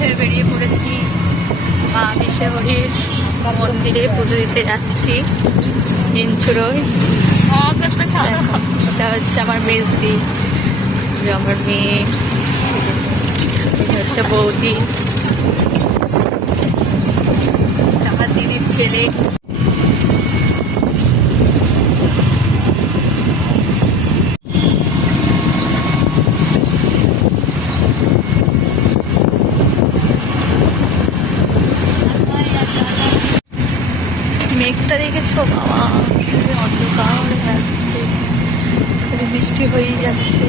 হয়ে বেরিয়ে পড়েছি মা বিশ্বহরির মন্দিরে পুজো দিতে যাচ্ছি ইনছুরোয়। এটা হচ্ছে আমার মেজদি, যে আমার মেয়ে, এটা হচ্ছে বৌদি, আমার দিদির ছেলে। মেঘটা দেখেছো বাবা, অন্ধকার হয়ে আসছে, বৃষ্টি হয়েই যাচ্ছে।